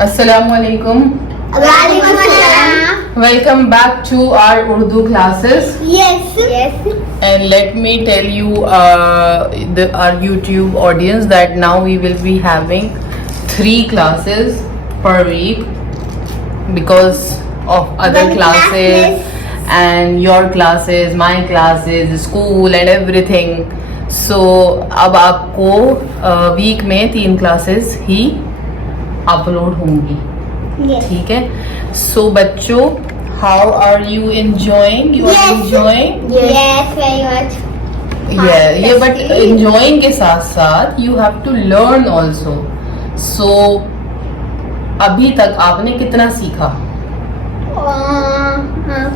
Assalamualaikum. Welcome back to our Urdu classes. Yes. And let me tell you, our YouTube audience, that now we will be having 3 classes per week because of other classes and your classes, my classes, school and everything. So अब आपको week में 3 classes ही upload होंगी. ठीक है. So बच्चों, how are you enjoying? You are enjoying? Yes, very much. ये but enjoying के साथ साथ you have to learn also. So अभी तक आपने कितना सीखा?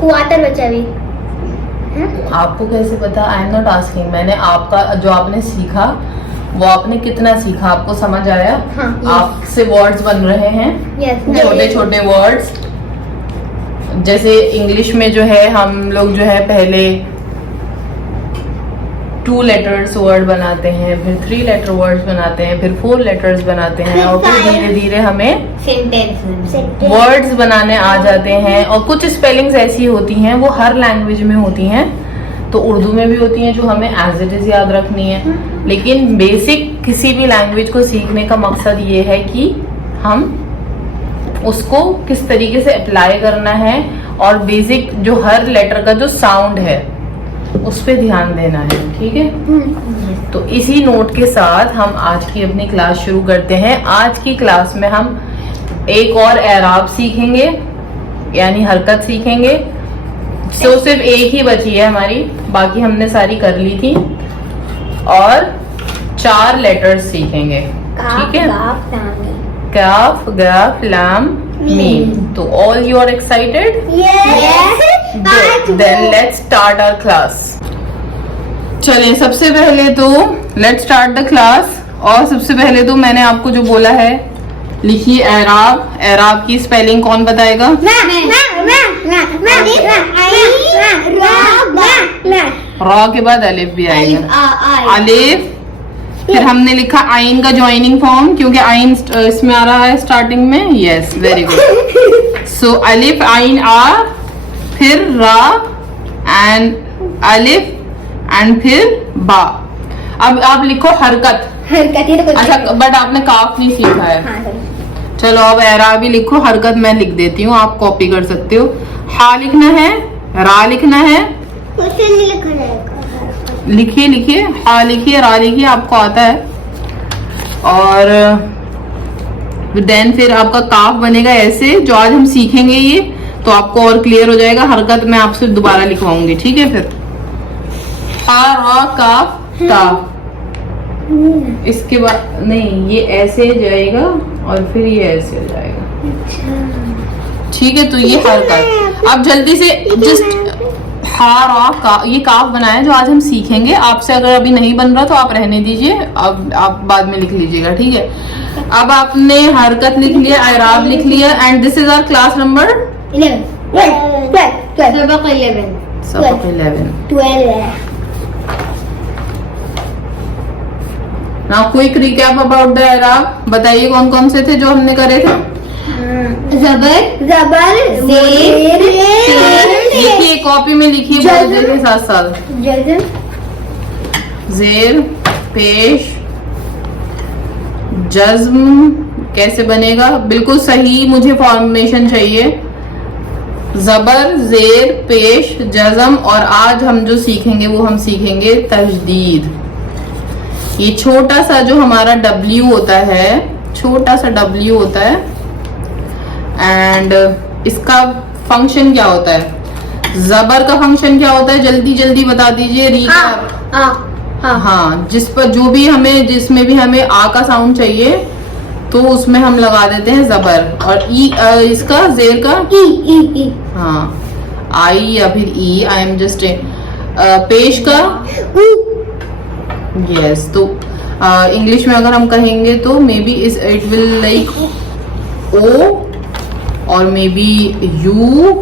क्वार्टर बचा भी. आपको कैसे पता? I am not asking. मैंने आपका जो आपने सीखा वो आपने कितना सीखा? आपको समझ आया? हाँ, आपसे वर्ड्स बन रहे हैं, छोटे छोटे वर्ड्स. जैसे इंग्लिश में जो है हम लोग जो है पहले 2 लेटर्स वर्ड बनाते हैं, फिर 3 लेटर वर्ड्स बनाते हैं, फिर 4 लेटर्स बनाते हैं, और फिर धीरे धीरे हमें सेंटेंस वर्ड्स बनाने आ जाते हैं. और कुछ स्पेलिंग्स ऐसी होती हैं, वो हर लैंग्वेज में होती हैं, तो उर्दू में भी होती हैं, जो हमें एज इट इज याद रखनी है. लेकिन बेसिक किसी भी लैंग्वेज को सीखने का मकसद ये है कि हम उसको किस तरीके से अप्लाई करना है, और बेसिक जो हर लेटर का जो साउंड है उस पे ध्यान देना है. ठीक है. तो इसी नोट के साथ हम आज की अपनी क्लास शुरू करते हैं. आज की क्लास में हम एक और एराब सीखेंगे, यानी हरकत सीखेंगे. तो सिर्फ एक ही बची है हमारी, बाकी हमने सारी कर ली थी. और 4 लेटर्स सीखेंगे. ठीक है. काफ, गाफ, लाम, मीम. तो all you are excited? Then let's start our class. चलिए, सबसे पहले तो लेट्स स्टार्ट द क्लास. और सबसे पहले तो मैंने आपको जो बोला है, लिखिए एराब. एराब की स्पेलिंग कौन बताएगा? रॉ के बाद अलिफ भी आएगा. अलिफ. फिर हमने लिखा आइन का ज्वाइनिंग फॉर्म, क्योंकि आइन इसमें आ रहा है स्टार्टिंग में. Yes, very good. सो अलिफ, आइन, आ, फिर रा एंड अलिफ एंड फिर बा. अब आप लिखो हरकत. अच्छा, बट आपने काफ नहीं सीखा है. चलो अब एरा भी लिखो. हरकत मैं लिख देती हूँ, आप कॉपी कर सकते हो. हा लिखना है, रा लिखना है. लिखिए. हा लिखिए, रा लिखिए, आपको आता है. और देन फिर आपका काफ बनेगा ऐसे, जो आज हम सीखेंगे ये, तो आपको और क्लियर हो जाएगा. हरकत मैं आपसे दोबारा लिखवाऊंगी. ठीक है. फिर हा, रा, काफ, ता. इसके बाद नहीं, ये ऐसे जाएगा और फिर ये ऐसे हो जाएगा. ठीक है. तो ये हरकत. अब जल्दी से जस्ट हा, रा, का, ये काफ बनाया जो आज हम सीखेंगे. आपसे अगर अभी नहीं बन रहा तो आप रहने दीजिए, अब आप बाद में लिख लीजिएगा. ठीक है. अब आपने हरकत लिख लिया, एराब लिख लिया, and this is our class number 11. Now quick recap about the एराब. बताइए कौन कौन से थे जो हमने करे थे. जबर, ज़ेर, लिखिए, कॉपी में लिखिए के साथ साथ. ज़ेर, पेश, जज्म. कैसे बनेगा? बिल्कुल सही मुझे फॉर्मेशन चाहिए. जबर, ज़ेर, पेश, जज्म. और आज हम जो सीखेंगे वो हम सीखेंगे तजदीद. ये छोटा सा जो हमारा W होता है, छोटा सा W होता है, एंड इसका फंक्शन क्या होता है? जबर का फंक्शन क्या होता है? जल्दी जल्दी बता दीजिए. री का हाँ, जिस पर जो भी हमें, जिसमें भी हमें आ का साउंड चाहिए तो उसमें हम लगा देते हैं जबर. और ई, इसका जेर का ई. हाँ, आई या फिर ई. I am just. पेश का यस. तो इंग्लिश में अगर हम कहेंगे तो may be it will like oh और मे बी यू.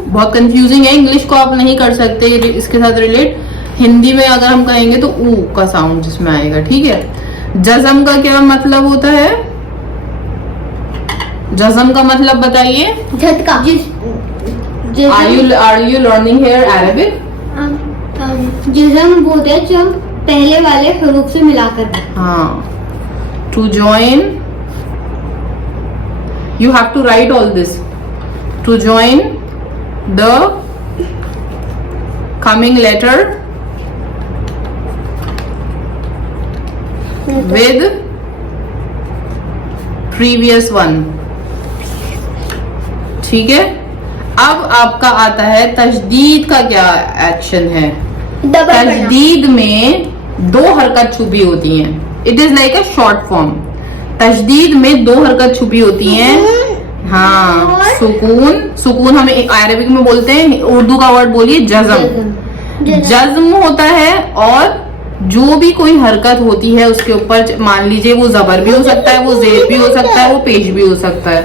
बहुत कंफ्यूजिंग है, इंग्लिश को आप नहीं कर सकते इसके साथ रिलेट. हिंदी में अगर हम कहेंगे तो ऊ का साउंड जिसमें आएगा. ठीक है. जज़म का क्या मतलब होता है? जज़म का मतलब बताइए। झटका। Are you learning here Arabic? जज़म बोलते हैं जब पहले वाले हरूफ से मिलाकर। हाँ, to join, you have to write all this, to join the coming letter with previous one। ठीक है, अब आपका आता है तशदीद का क्या एक्शन है। तशदीद में 2 हरकत छुपी होती हैं। It is like a short form. तशदीद में 2 हरकत छुपी होती हैं। हाँ, सुकून, सुकून हम अरबिक में बोलते हैं, उर्दू का वर्ड बोलिए जज़म। जज़म होता है, और जो भी कोई हरकत होती है उसके ऊपर, मान लीजिए वो जबर भी हो सकता है, वो जेर भी हो सकता है, वो पेश भी हो सकता है।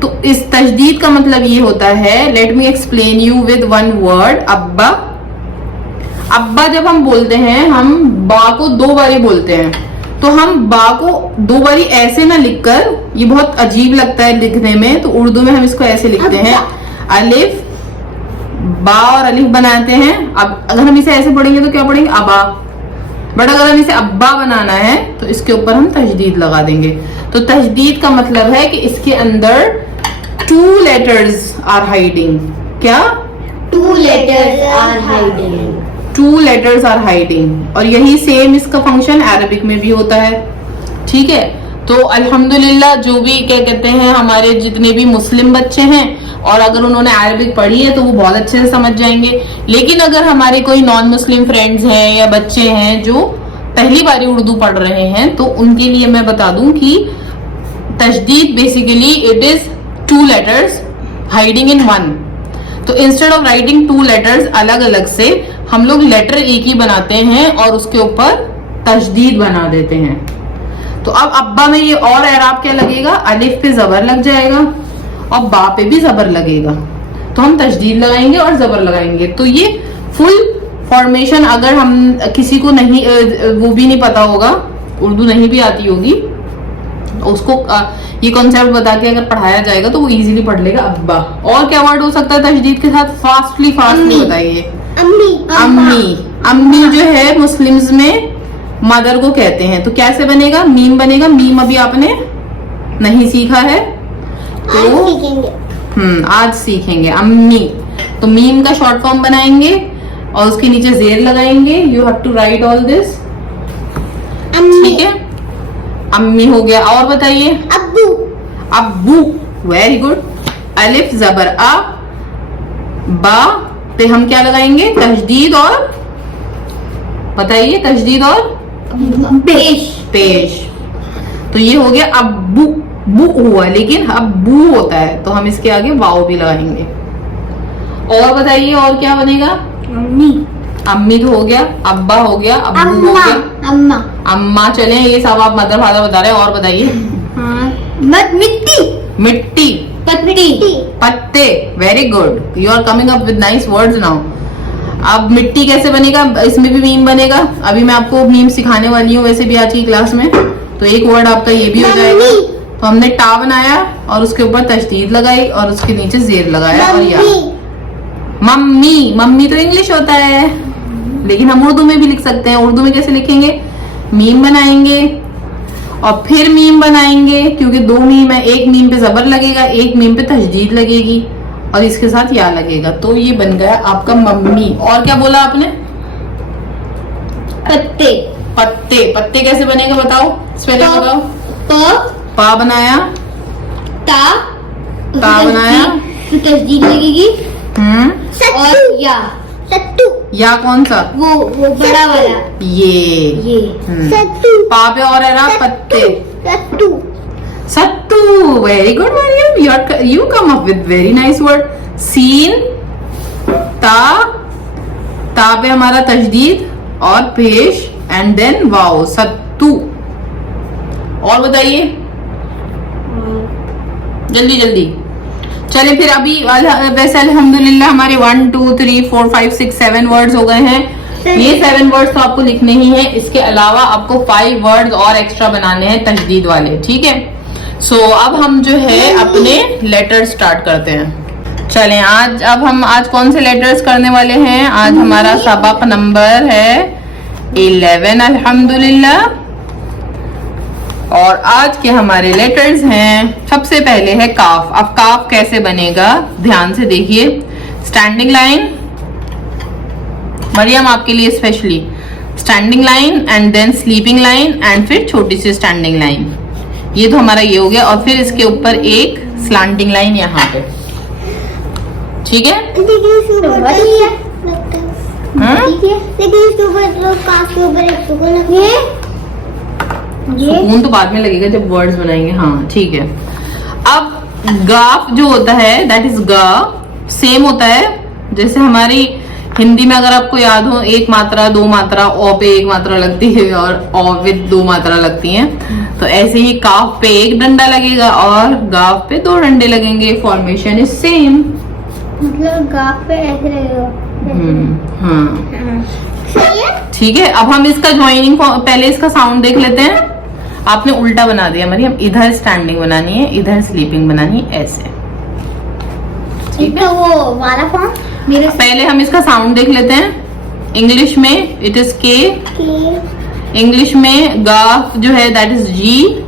तो इस तशदीद का मतलब ये होता है, let me explain you with one word, अब्बा। अब्बा जब हम बोलते हैं, हम बा को 2 बारी बोलते हैं, तो हम बा को 2 बारी ऐसे ना लिखकर, ये बहुत अजीब लगता है लिखने में, तो उर्दू में हम इसको ऐसे लिखते हैं, अलिफ, बा और अलिफ बनाते हैं। अब अगर हम इसे ऐसे पढ़ेंगे तो क्या पढ़ेंगे, अबा। बट अगर हम इसे अब्बा बनाना है तो इसके ऊपर हम तशदीद लगा देंगे। तो तशदीद का मतलब है कि इसके अंदर 2 लेटर्स आर हाइडिंग। क्या? 2 letters are hiding। 2 letters are hiding. और यही सेम इसका फंक्शन अरबिक में भी होता है। ठीक है, तो अल्हम्दुलिल्लाह जो भी क्या कहते हैं, हमारे जितने भी मुस्लिम बच्चे हैं, और अगर उन्होंने अरबिक पढ़ी है तो वो बहुत अच्छे से समझ जाएंगे। लेकिन अगर हमारे कोई नॉन मुस्लिम फ्रेंड्स हैं या बच्चे हैं जो पहली बारी उर्दू पढ़ रहे हैं, तो उनके लिए मैं बता दूं कि तशदीद basically it is 2 letters hiding in 1। तो इंस्टेड ऑफ राइटिंग 2 लेटर्स अलग अलग से, हम लोग लेटर एक ही बनाते हैं और उसके ऊपर तशदीद बना देते हैं। तो अब अब्बा में ये और एराब क्या लगेगा, अलिफ पे जबर लग जाएगा और बा पे भी जबर लगेगा, तो हम तशदीद लगाएंगे और जबर लगाएंगे। तो ये फुल फॉर्मेशन, अगर हम किसी को नहीं वो भी नहीं पता होगा, उर्दू नहीं भी आती होगी, उसको ये कॉन्सेप्ट बता के अगर पढ़ाया जाएगा तो वो इजीली पढ़ लेगा। अब्बा। और क्या वर्ड हो सकता है तशदीद के साथ? फास्टली बताइए। अम्मी। अम्मी। अम्मी जो है मुस्लिम्स में मदर को कहते हैं, तो कैसे बनेगा? मीम बनेगा। मीम अभी आपने नहीं सीखा है तो आज सीखेंगे। अम्मी, तो मीम का शॉर्ट फॉर्म बनाएंगे और उसके नीचे जेर लगाएंगे। You have to write all this. ठीक है, अम्मी हो गया। और बताइए। अब्बू। अब्बू, वेरी गुड। अलिफ जबर अ, बा पे हम क्या लगाएंगे? तशदीद। और बताइए, तशदीद और पेश। पेश। तो ये हो गया अब्बू। बू हुआ, लेकिन अब बू होता है तो हम इसके आगे वाव भी लगाएंगे। और बताइए, और क्या बनेगा? अम्मी। अम्मी तो हो गया, अब्बा हो गया, अब्बू हो गया, अम्मा। अम्मा। चले, ये सब आप मदर फादर बता रहे हैं। और बताइए। मिट्टी। मिट्टी। पत्ती। पत्ते, very good. You are coming up with nice words now. अब मिट्टी कैसे बनेगा? इसमें भी मीम बनेगा। अभी मैं आपको मीम सिखाने वाली हूँ वैसे भी आज की क्लास में, तो एक वर्ड आपका ये भी हो जाएगा। तो हमने टा बनाया और उसके ऊपर तशदीद लगाई और उसके नीचे जेर लगाया और या। मम्मी। मम्मी तो इंग्लिश होता है, लेकिन हम उर्दू में भी लिख सकते हैं। उर्दू में कैसे लिखेंगे? मीम बनाएंगे और फिर मीम बनाएंगे, क्योंकि 2 मीम है। एक मीम पे जबर लगेगा, एक मीम पे तशदीद लगेगी और इसके साथ या लगेगा। तो ये बन गया आपका मम्मी। और क्या बोला आपने? पत्ते। पत्ते। पत्ते कैसे बनेगा बताओ, स्पेलिंग बताओ। पा बनाया, ता बनाया, तो तस्दीद लगेगी। और या। सत्तू। या कौन सा? वो बड़ा वाला। ये सत्तू। पा पे और है ना पत्ते। सत्तू। सत्तू, very good Maryam, you come up with very nice word. सीन, ता पे हमारा तशदीद और पेश एंड देन वाओ, सत्तू। और बताइए जल्दी जल्दी। चले फिर अभी वैसे अल्हम्दुलिल्लाह हमारे 1 2 3 4 5 6 7 वर्ड्स हो गए हैं। ये 7 वर्ड्स तो आपको लिखने ही है, इसके अलावा आपको 5 वर्ड्स और एक्स्ट्रा बनाने हैं तशदीद वाले। ठीक है, सो अब हम जो है अपने लेटर स्टार्ट करते हैं। चलें आज कौन से लेटर्स करने वाले हैं? आज हमारा सबक नंबर है 11 अल्हम्दुलिल्लाह। और आज के हमारे लेटर्स हैं, सबसे पहले है काफ। अब काफ कैसे बनेगा ध्यान से देखिए। स्टैंडिंग लाइन, मरियम आपके लिए specially standing line and then sleeping line and फिर छोटी सी स्टैंडिंग लाइन। ये तो हमारा ये हो गया। और फिर इसके ऊपर एक स्लैंटिंग लाइन यहाँ पे, ठीक है? सुकून तो बाद में लगेगा जब वर्ड्स बनाएंगे। हाँ ठीक है। अब गाफ जो होता है दैट इज गा, सेम होता है जैसे हमारी हिंदी में, अगर आपको याद हो, एक मात्रा दो मात्रा, ओ पे एक मात्रा लगती है और ओ विद दो मात्रा लगती हैं। तो ऐसे ही काफ पे एक डंडा लगेगा और गाफ पे दो डंडे लगेंगे। फॉर्मेशन इज सेम, मतलब गाफ पे ऐसे लगेगा। हाँ ठीक है। अब हम इसका ज्वाइनिंग, पहले इसका साउंड देख लेते हैं। आपने उल्टा बना दिया मरियम, इधर स्टैंडिंग बनानी है, इधर स्लीपिंग बनानी है, ऐसे। ठीक है, वो वाला फॉर्म मेरे पहले हम इसका साउंड देख लेते हैं। इंग्लिश में इट इज के, इंग्लिश में गाफ जो है दैट इज जी,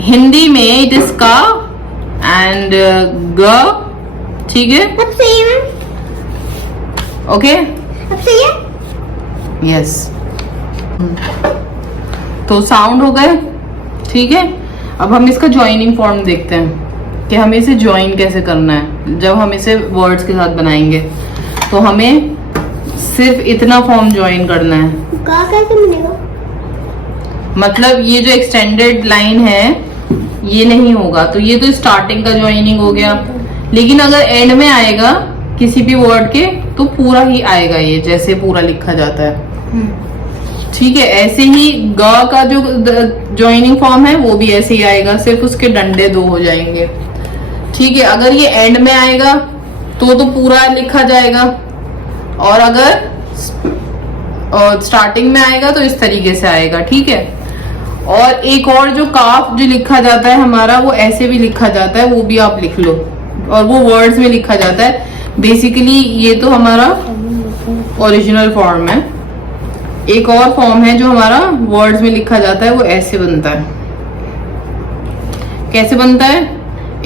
हिंदी में इट इज का एंड ग, ठीक है? अब सही है ओके, अब सही है। यस तो साउंड हो गए, ठीक है। अब हम इसका ज्वाइनिंग फॉर्म देखते हैं कि हमें इसे ज्वाइन कैसे करना है। जब हम इसे वर्ड्स के साथ बनाएंगे तो हमें सिर्फ इतना फॉर्म ज्वाइन करना है। का कैसे मिलेगा? मतलब ये जो एक्सटेंडेड लाइन है ये नहीं होगा, तो ये तो स्टार्टिंग का ज्वाइनिंग हो गया। लेकिन अगर एंड में आएगा किसी भी वर्ड के तो पूरा ही आएगा, ये जैसे पूरा लिखा जाता है, ठीक है। ऐसे ही ग का जो ज्वाइनिंग फॉर्म है वो भी ऐसे ही आएगा, सिर्फ उसके डंडे दो हो जाएंगे, ठीक है। अगर ये एंड में आएगा तो पूरा लिखा जाएगा, और अगर स्टार्टिंग में आएगा तो इस तरीके से आएगा, ठीक है। और एक और जो काफ जो लिखा जाता है हमारा, वो ऐसे भी लिखा जाता है, वो भी आप लिख लो, और वो वर्ड्स में लिखा जाता है। बेसिकली ये तो हमारा ओरिजिनल फॉर्म है। एक और फॉर्म है जो हमारा वर्ड्स में लिखा जाता है, वो ऐसे बनता है। कैसे बनता है?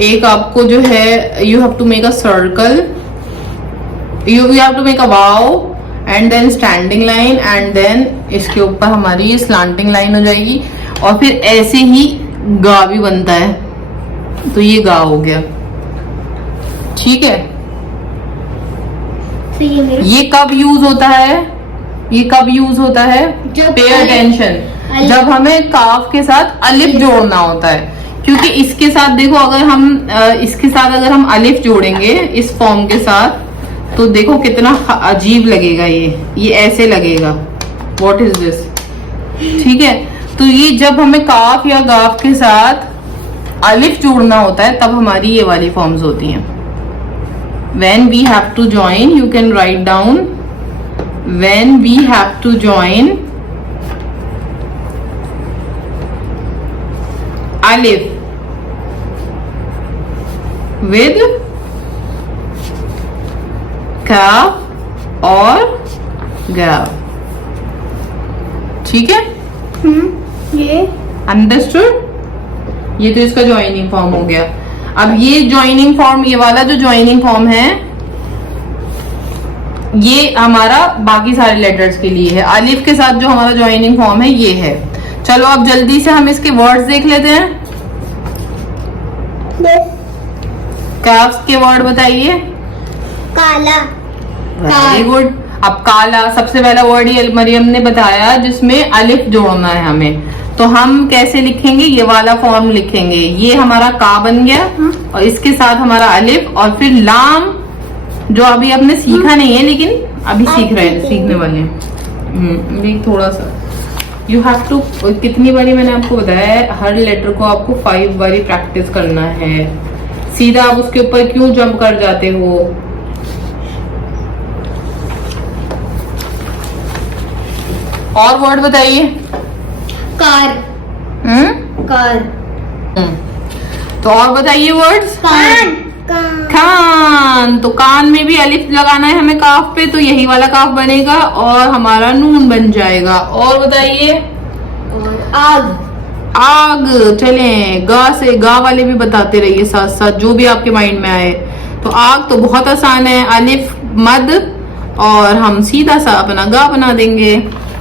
एक आपको जो है, you have to make a circle, you have to make a वाव and then standing line and then इसके ऊपर हमारी ये स्लांटिंग लाइन हो जाएगी, और फिर ऐसे ही गा भी बनता है, तो ये गा हो गया, ठीक है। ये कब यूज होता है? ये कब यूज होता है? पे अटेंशन, जब हमें काफ के साथ अलिफ जोड़ना होता है। क्योंकि इसके साथ देखो, अगर हम अलिफ जोड़ेंगे इस फॉर्म के साथ, तो देखो कितना अजीब लगेगा। ये ऐसे लगेगा, व्हाट इज दिस, ठीक है। तो ये जब हमें काफ या गाफ के साथ अलिफ जोड़ना होता है तब हमारी ये वाली फॉर्म्स होती हैं। When we have to join, you can write down, when we have to join alif with kaf और gav, ठीक है। ये अंडरस्टूड? ये तो इसका ज्वाइनिंग फॉर्म हो गया। अब ये ज्वाइनिंग फॉर्म, ये वाला जो ज्वाइनिंग फॉर्म है, ये हमारा बाकी सारे लेटर्स के लिए है। अलिफ के साथ जो हमारा ज्वाइनिंग फॉर्म है ये है। चलो अब जल्दी से हम इसके वर्ड्स देख लेते हैं। काफ्स के वर्ड बताइए। काला, वेरी गुड। अब काला सबसे पहला वर्ड ये मरियम ने बताया जिसमें अलिफ जोड़ना है हमें, तो हम कैसे लिखेंगे? ये वाला फॉर्म लिखेंगे। ये हमारा का बन गया और इसके साथ हमारा अलिफ, और फिर लाम जो अभी आपने सीखा नहीं है लेकिन अभी सीखने वाले हैं। ये थोड़ा सा यू हैव टू, कितनी बारी मैंने आपको बताया है, हर लेटर को आपको 5 बारी प्रैक्टिस करना है। सीधा आप उसके ऊपर क्यों जंप कर जाते हो? और वर्ड बताइए। कार, कार, तो और बताइए वर्ड्स। कान। कान, तो कान में भी अलिफ लगाना है हमें काफ पे, तो यही वाला काफ बनेगा और हमारा नून बन जाएगा। और बताइए। आग। आग, चलें गा से, गा वाले भी बताते रहिए साथ साथ जो भी आपके माइंड में आए। तो आग तो बहुत आसान है, अलिफ मद और हम सीधा सा अपना गा बना देंगे।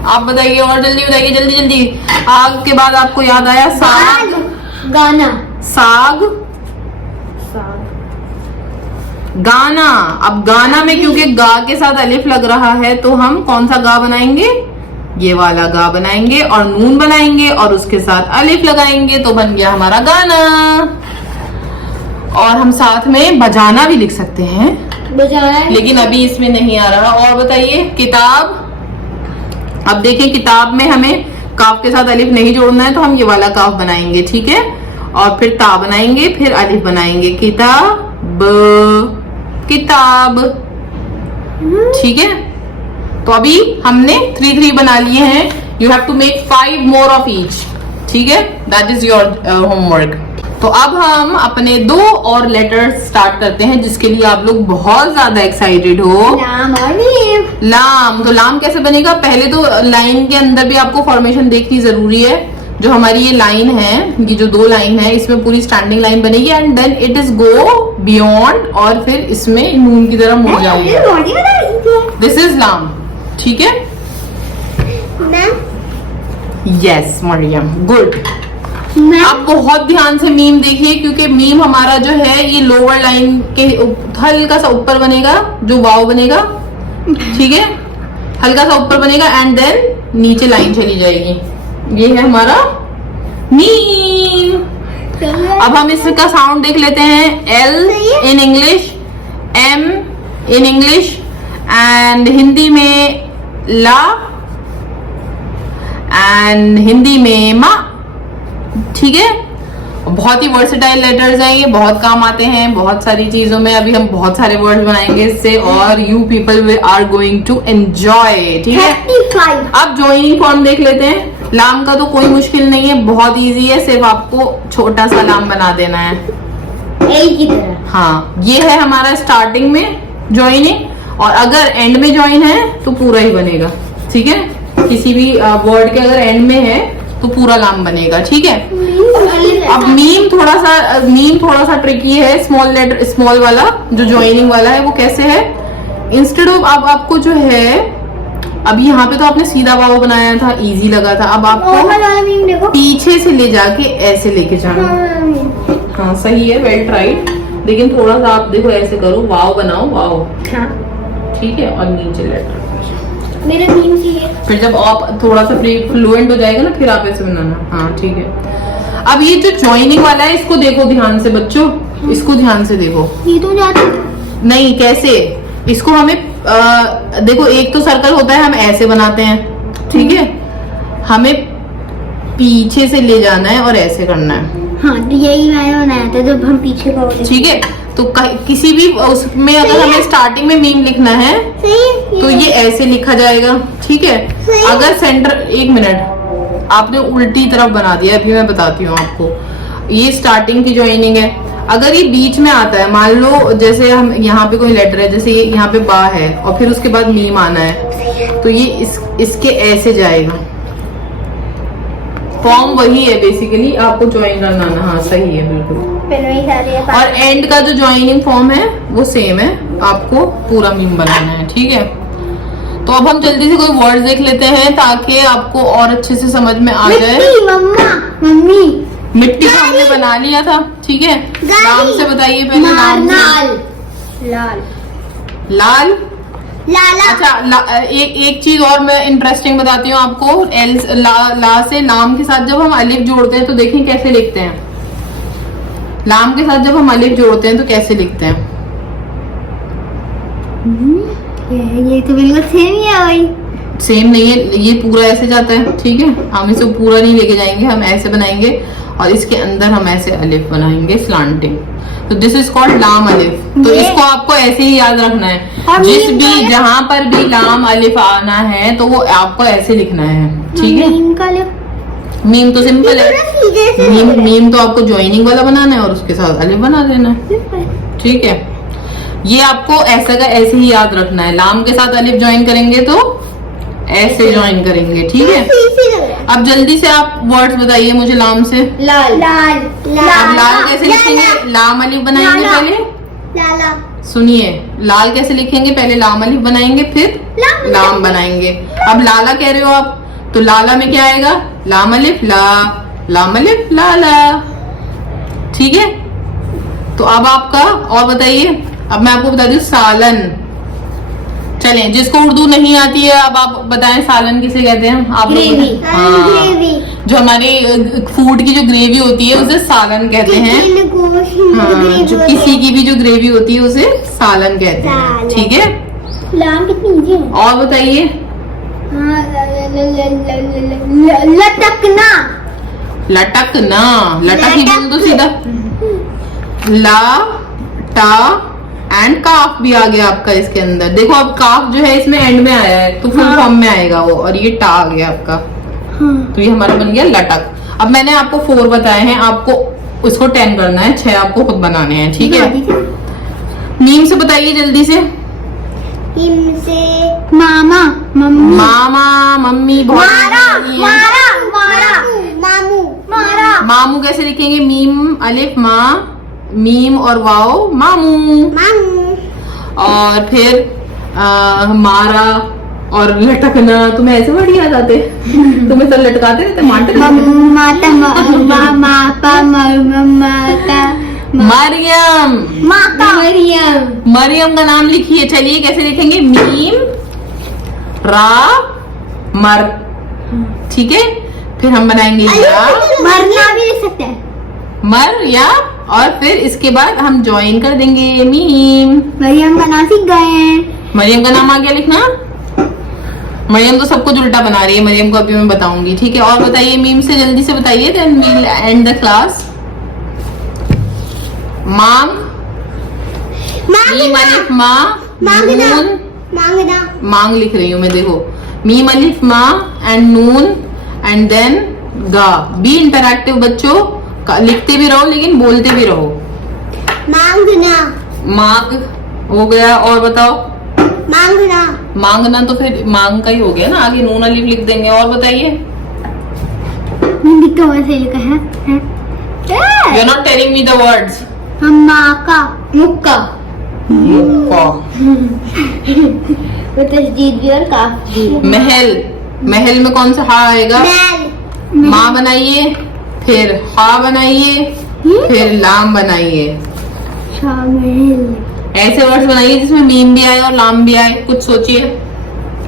आप बताइए और जल्दी बताइए, जल्दी जल्दी। आग के बाद आपको याद आया साग। गाना। साग, गाना। अब गाना में क्योंकि गा के साथ अलिफ लग रहा है तो हम कौन सा गा बनाएंगे, ये वाला गा बनाएंगे और नून बनाएंगे और उसके साथ अलिफ लगाएंगे, तो बन गया हमारा गाना। और हम साथ में बजाना भी लिख सकते हैं, बजाना, लेकिन अभी इसमें नहीं आ रहा। और बताइए। किताब, अब देखें किताब में हमें काफ के साथ अलिफ नहीं जोड़ना है तो हम ये वाला काफ बनाएंगे, ठीक है। और फिर ता बनाएंगे, फिर अलिफ बनाएंगे, किताब, किताब, ठीक है। तो अभी हमने 3 बना लिए हैं। You have to make 5 more of each, ठीक है। That is your homework. तो अब हम अपने 2 और लेटर्स स्टार्ट करते हैं जिसके लिए आप लोग बहुत ज्यादा एक्साइटेड हो। लाम और मीम। लाम, तो लाम कैसे बनेगा, पहले तो लाइन के अंदर भी आपको फॉर्मेशन देखनी जरूरी है। जो हमारी ये लाइन है, ये जो 2 लाइन है, इसमें पूरी स्टैंडिंग लाइन बनेगी and then it is go beyond और फिर इसमें नून की तरह मुड़ जाएगा। दिस इज लाम, ठीक है। Yes Maryam, good. आप बहुत ध्यान से मीम देखिए क्योंकि मीम हमारा जो है ये लोअर लाइन के हल्का सा ऊपर बनेगा, जो वाव बनेगा, ठीक है, हल्का सा ऊपर बनेगा एंड देन नीचे लाइन चली जाएगी। ये है हमारा मीम। अब हम इसका साउंड देख लेते हैं। L in English, M in English and Hindi में ला एंड हिंदी में मा, ठीक है। बहुत ही वर्सेटाइल लेटर्स हैं ये, बहुत काम आते हैं बहुत सारी चीजों में। अभी हम बहुत सारे वर्ड्स बनाएंगे इससे और you people are going to enjoy, ठीक है। 35। अब ज्वाइनिंग फॉर्म देख लेते हैं। लाम का तो कोई मुश्किल नहीं है, बहुत इजी है, सिर्फ आपको छोटा सा लाम बना देना है, ए की तरह। हाँ। ये है हमारा स्टार्टिंग में ज्वाइनिंग और अगर एंड में ज्वाइन है तो पूरा ही बनेगा, ठीक है। किसी भी वर्ड के अगर एंड में है तो पूरा लाम बनेगा, ठीक है। अब मीम थोड़ा सा ट्रिकी है। स्मॉल लेटर, स्मॉल वाला जो ज्वाइनिंग वाला है वो कैसे है, इंस्टेड ऑफ अब आपको जो है, अभी यहाँ पे तो आपने सीधा वाव बनाया था, इजी लगा था। अब आपको पीछे से ले जाके ऐसे लेके जाना। हाँ सही है, वेल ट्राइड। लेकिन थोड़ा सा आप देखो ऐसे करो, वाव बनाओ, वाव, हाँ। ठीक है। और नीचे लेटर, मेरा मीम चाहिए। फिर जब आप थोड़ा सा फ्लुएंट हो जाएगा ना फिर आप ऐसे बनाना, हाँ ठीक है। अब ये जो ज्वाइनिंग वाला है इसको देखो ध्यान से बच्चों, इसको ध्यान से देखो। ये तो जाता नहीं, कैसे, इसको हमें देखो, एक तो सर्कल होता है, हम ऐसे बनाते हैं, ठीक है। हमें पीछे से ले जाना है और ऐसे करना है, हाँ। तो यही मैंने बनाया था जब हम पीछे को, ठीक है। तो किसी भी उसमें अगर हमें स्टार्टिंग में मीम लिखना है तो ये ऐसे लिखा जाएगा, ठीक है। अगर सेंटर, एक मिनट, आपने उल्टी तरफ बना दिया, अभी मैं बताती हूँ आपको। ये स्टार्टिंग की ज्वाइनिंग है। अगर ये बीच में आता है, मान लो जैसे हम यहाँ पे कोई लेटर है, जैसे ये यहाँ पे बा है और फिर उसके बाद मीम आना है, तो ये इसके ऐसे जाएगा। फॉर्म वही है बेसिकली, आपको ज्वाइन करना ना, हाँ सही है बिल्कुल। और एंड का जो ज्वाइनिंग फॉर्म है वो सेम है, आपको पूरा मीम बनाना है, ठीक है। तो अब हम जल्दी से कोई वर्ड देख लेते हैं ताकि आपको और अच्छे से समझ में आ जाए। मम्मी, मिट्टी को हमने बना लिया था, ठीक है। नाम से बताइए पहले, नाम से। लाल, लाल, लाला। अच्छा, एक चीज और मैं इंटरेस्टिंग बताती हूँ आपको। ला से लाम के साथ जब हम अलिफ जोड़ते हैं तो देखें कैसे लिखते हैं। लाम के साथ जब हम अलिफ जोड़ते हैं तो कैसे लिखते हैं। ये तो बिल्कुल सेम ही है भाई। सेम नहीं है, ये पूरा ऐसे जाता है, ठीक है। हम इसे पूरा नहीं लेके जाएंगे, हम ऐसे बनाएंगे और इसके अंदर हम ऐसे अलिफ बनाएंगे स्लांटिंग। तो दिस इज कॉल्ड लाम अलिफ। तो इसको आपको ऐसे ही याद रखना है, जिस भी जहां पर भी लाम अलिफ आना है तो वो आपको ऐसे लिखना है, ठीक है। मीम तो सिंपल है, मीम तो आपको ज्वाइनिंग वाला बनाना है और उसके साथ अलिफ बना देना है, ठीक है। ये आपको ऐसा का ऐसे ही याद रखना है, लाम के साथ अलिफ ज्वाइन करेंगे तो ऐसे ज्वाइन करेंगे, ठीक है। अब जल्दी से आप वर्ड्स बताइए मुझे लाम से। लाल लाल अब लाल कैसे लिखेंगे? लाम अलिफ बनाएंगे पहले, लाला सुनिए, लाल कैसे लिखेंगे? पहले लाम अलिफ बनाएंगे फिर लाम बनाएंगे। अब लाला कह रहे हो आप, तो लाला में क्या आएगा? लाम अलिफ ला, लाम अलिफ लाला, ठीक है। तो अब आपका और बताइए। अब मैं आपको बता दूं सालन। चलें, जिसको उर्दू नहीं आती है अब आप बताएं सालन किसे कहते हैं? आप लोग ग्रेवी। हाँ, ग्रेवी। जो हमारी फूड की जो ग्रेवी होती है उसे सालन कहते हैं। हाँ, जो किसी की भी जो ग्रेवी होती है उसे सालन कहते हैं, सालन। ठीक है। लाम कितनी इजी है। और बताइए। लटकना। लटकना, लटक ही बोल दो सीधा। ला टा एंड काफ भी आ गया आपका इसके अंदर। देखो अब काफ जो है इसमें एंड में आया है तो फुल फॉर्म में आएगा वो, और ये टा आ गया आपका, तो ये हमारा बन गया लटक। अब मैंने आपको 4 बताए हैं, आपको उसको 10 करना है, 6 आपको खुद बनाने हैं, ठीक है। मीम से बताइए जल्दी से। मीम से मामा मम्मी मामा मम्मी, बहुत मारा जल्दी है। मारा मारा मामू मारा मामू कैसे लिखेंगे? मीम अलिफ मा, मीम और वाओ मामू। मामू। और फिर मारा और लटकना, तुम्हें ऐसे वर्ड याद आते? तुम्हें सब लटकाते रहते माता माता मापा माता मरियम। माता मरियम। मरियम का नाम लिखिए, चलिए कैसे लिखेंगे? मीम रा मर, ठीक है। फिर हम बनाएंगे या, मरना भी लिख सकते हैं, मर या, और फिर इसके बाद हम ज्वाइन कर देंगे मीम। मरियम का नाम सीख गए हैं। मरियम का नाम आ गया लिखना। मरियम तो सब कुछ उल्टा बना रही है, मरियम को अभी मैं बताऊंगी, ठीक है। और बताइए मीम से जल्दी से बताइए, then we will end the class. मांग, मीम अलिफ मा, नून, मांगना मांग लिख रही हूँ मैं, देखो मीम अलिफ मा एंड नून एंड देन गा। बी इंटरैक्टिव बच्चों, लिखते भी रहो लेकिन बोलते भी रहो। मांगना मांग हो गया, और बताओ। मांगना मांगना तो फिर मांग का ही हो गया ना, आगे नून अलिफ लिख देंगे। और बताइए। हिंदी तो वैसे लिखा है you are not telling me the words. माका मुक्का वो तस्दीद भी और काफ भी। महल, महल में कौन सा हा आएगा? माँ बनाइए, फिर हा बनाइए, फिर लाम बनाइए। ऐसे वर्ड्स बनाइए जिसमें मीम भी आए और लाम भी आए, कुछ सोचिए।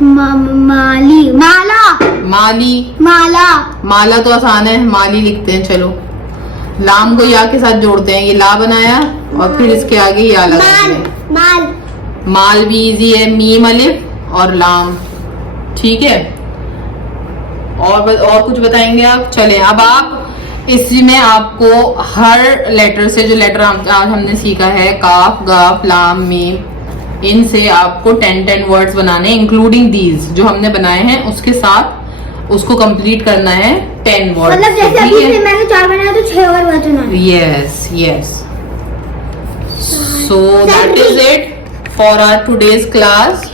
माली माला माली, माला माला तो आसान है, माली लिखते हैं। चलो लाम को या के साथ जोड़ते हैं, ये ला बनाया और फिर इसके आगे या लगा दिया। माल माल भी इजी है, मीम अलिफ और लाम, ठीक है। और कुछ बताएंगे आप? चलें, अब आप इसमें आपको हर लेटर से, जो लेटर आज हमने सीखा है, काफ गाफ लाम मीम, इनसे आपको 10 वर्ड्स बनाने, इंक्लूडिंग दीज जो हमने बनाए हैं, उसके साथ उसको कंप्लीट करना है 10 वर्ड्स। मतलब जैसे अभी से मैंने 4 बनाया तो 6 और बचना है। Yes yes. So that is it for our today's class.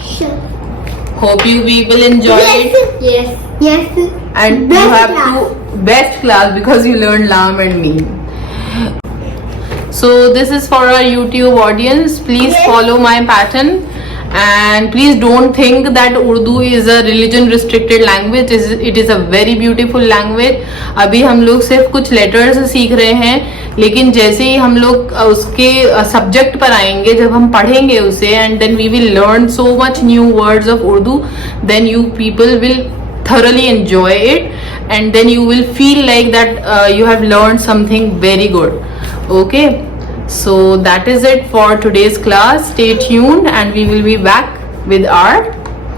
Hope you people enjoyed. Yes. Yes. And Best you have class. to best class because you learned lam and meme. So this is for our YouTube audience. Please Yes. follow my pattern. And please don't think that Urdu is a religion restricted language. It is a very beautiful language. अभी हम लोग सिर्फ कुछ letters सीख रहे हैं, लेकिन जैसे ही हम लोग उसके सब्जेक्ट पर आएंगे, जब हम पढ़ेंगे उसे, and then we will learn so much new words of Urdu, then you people will thoroughly enjoy it, and then you will feel like that you have learned something very good. Okay, so that is it for today's class. Stay tuned and we will be back with our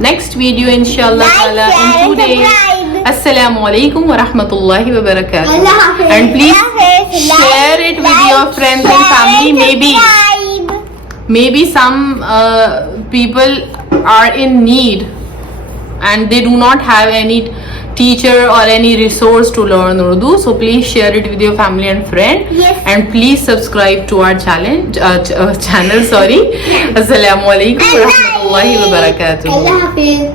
next video inshallah taala in 2 days. Assalamu alaikum wa rahmatullahi wa barakatuh. Allah Hafiz. And please share it with your friends and family. Maybe some people are in need and they do not have any teacher or any resource to learn Urdu. So please share it with your family and friend. Yes. And please subscribe to our channel. Sorry. Assalamu alaikum wa rahmatullahi wa barakatuh. Allah Hafiz.